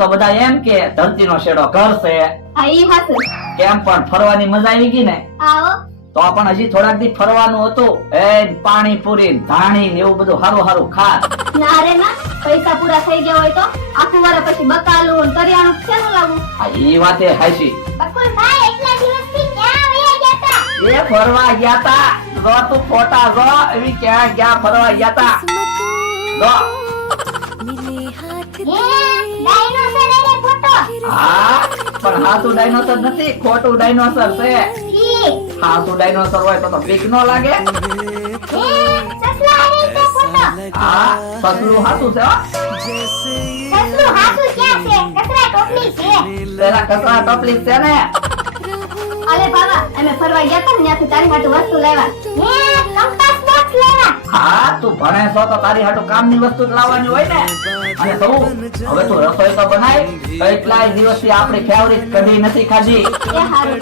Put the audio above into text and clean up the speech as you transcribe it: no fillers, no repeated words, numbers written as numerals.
તો બધા એમ કે ધરતીનો શેડો ઘર છે. હા ઈ હાચું. કેમ પણ ફરવાની મજા આવી ગઈ ને? આવો. તો પણ હજી થોડાક દી ફરવાનું હતું. પાણીપુરી, ધાણી ને એવું બધું હારું હારું ખા. ના રે ના, પૈસા પૂરા થઈ ગયા હોય તો આખું વર્ષ પછી બકાલું ને કરિયાણું કેનું લાવું? આ ઈ વાતે હાચી. બકુલભાઈ એટલા દિવસથી ક્યાં વયા ગયા તા? એ ફરવા ગયા તા. જો તું ફોટા જો એવી ક્યાં ક્યાં ફરવા ગયા તા. જો ડાયનોસર એરે ફોટો. હા પણ હાસુ ડાયનોસર નથી, ખોટું ડાયનોસર છે. ઠીક. હાસુ ડાયનોસર હોય તો બીક ન લાગે. સસલા એરે તે ફોટો. હા સસલું હાસુ છે હો. સસલું હાસુ ક્યાં છે? કચરા ટોપલી છે. પેલા કચરા ટોપલી છે ને. અલે બાબા, અમે ફરવા ગયા તા ને ત્યાંથી તારી માટે વસ્તુ લાવ્યા. કંપાસ બોક્સ લાવ્યા. હા તું ભણે છો તો તારી હાટુ કામની વસ્તુ જ લાવવાની હોય ને. અને હવે તું રસોઈ તો બનાય. કેટલાય દિવસથી આપણી ફેવરિટ કઢી નથી ખાધી. એ હારું.